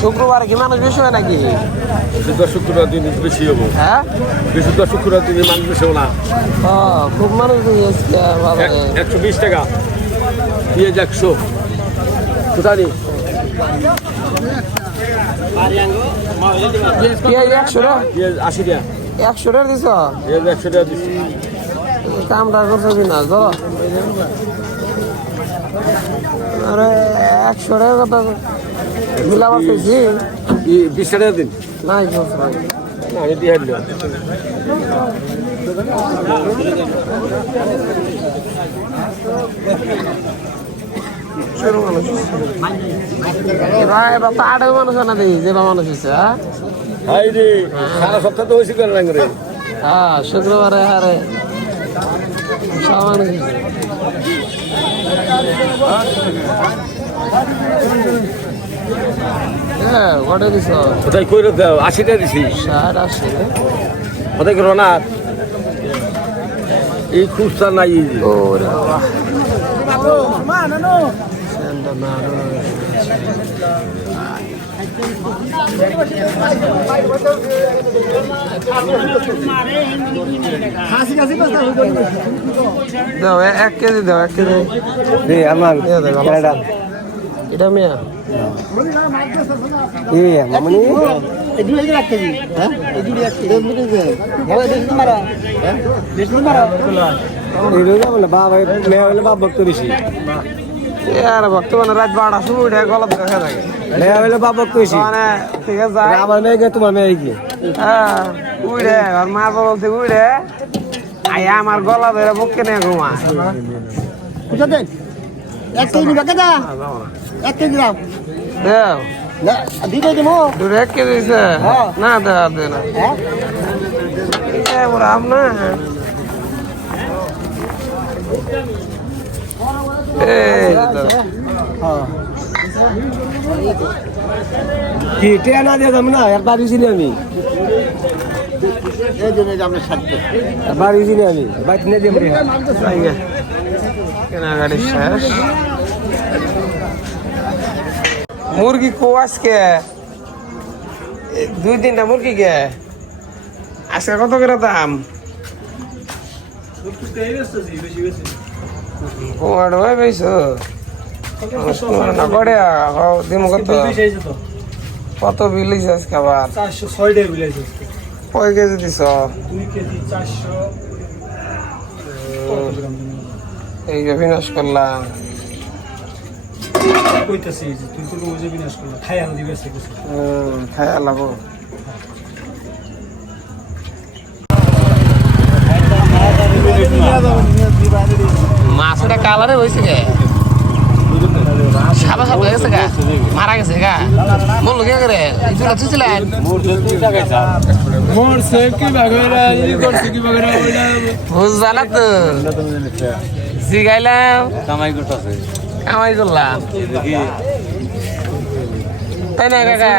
শুক্রবার কি মানুষ বেশি হয় নাকি? বৃহস্পতিবার শুক্রবার দিন বেশি হব। হ্যাঁ? বৃহস্পতিবার শুক্রবার দিন মানুষ বেশি হব না। খুব মানুষ একশো বিশ টাকা। পেঁয়াজ একশো কোথায় পেঁয়াজ একশো আশি টাকা? একশো টাকা দিছ? পেঁয়াজ একশো টাকা দিচ্ছি কামটা করছ কিনা? চলো আরে একশো টাকা কথা মিলাবার পেয়েছি বিশ টাকা দিন নাই না, সরু মানুষ ভাই বাবা আড়াই মানুষ না দেখি যে মানুষ হচ্ছে হ্যাঁ? হাই রে সারা সপ্তাহ তো হয়েছে রে হ্যাঁ শুক্রবারে হারে সব মানুষ হ্যাঁ কটে দিছ? কোথায় কই দাও আশি টাকা দিছি। ষাট আশি। কোথায় না? এই খুচরা নাই। এই যে। দাও এক কেজি দাও এক কেজি। আমার এটা মিয়া। এ মামনি? বলে বাবা মেয়ে হলে বাপ ভক্ত বেশি আর বর্তমানে রাত বারোটার সময় উঠে গলা ধরে খেয়ে থাকে মেয়ে হলে বাপ ভক্ত বেশি মানে ঠিক আছে আমার মেয়ে তোমার মেয়ে কি হ্যাঁ। উড়ে আর মা বলতে উড়ে আই আমার গলা ধরে বুকে নিয়ে ঘুমা এক কেজি নিবা কেটা এক কেজি দাও দেও না দিতে দেবো দুটো এক কেজি না এটা বড় আম না এই তো। কি টিয়া না দিয়ে না? এর বাড়ি ছিলি আমি। বাড়ি ছিলি আমি। নিয়ে দিয়ে কেনাকাটি শেষ। মুরগি কো আজকে। দুই তিনটা মুরগি কে আজকে কত করে দাম? কুমার ভাই পাইছো? না করে দিম কত কত বিল হইছে আজকে আবার? চারশো ছয় টাকা বিলাইছে আজকে। কয় কেজি দিছ? দুই কেজি চারশো এই যে বিনাশ করলাম কইতাছি তুই তো রোজে বিনাশ করলা খাই আল দিবে লাগো মাছটা কালারে হয়েছে গে। সাদা সাদা গেছে গা। মারা গেছে গা। বলল কে করে ইজুলা চুছিলেন মোর সে কি বাগেরা ই করছে কি বাগেরা ওইটা বুঝবা না তো। জিগাইলাম। কামাই করতেছে। কামাই করলাম। তাই না কাকা?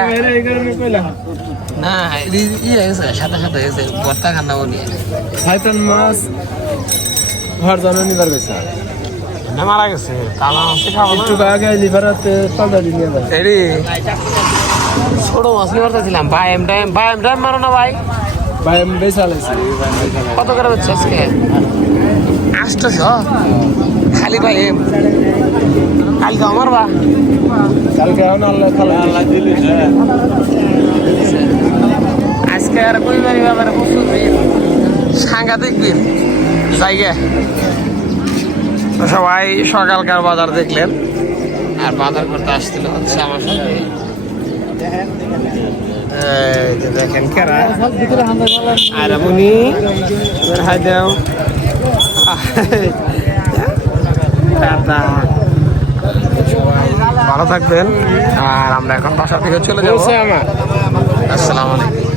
না ই- গেছে সাদা সাদা গেছে বর্তা খান্না বলি মাছ। ঘর জানো নিবার গেছে মারা গেছে কালা মাছ একটু আগে লিভারাতে ছোট ভাই এম টাইম ভাই এম টাইম মারো না ভাই। ভাই বেচা কত করে হচ্ছে আজকে? আটশোশো খালি ভাই এম। কালকে আমার বা? কালকে এখন আল্লাহ আল্লাহ দিলি। আজকে আর সাংঘাতিক ভিড় জায়গা সবাই সকালকার বাজার দেখলেন। আর বাজার করতে আসছিল হচ্ছে আমার সাথে এই দেখেন কেরা। আর উনি হাই দেও। ভালো থাকবেন। আর আমরা এখন বাসা থেকে চলে যাব। আসসালামু আলাইকুম।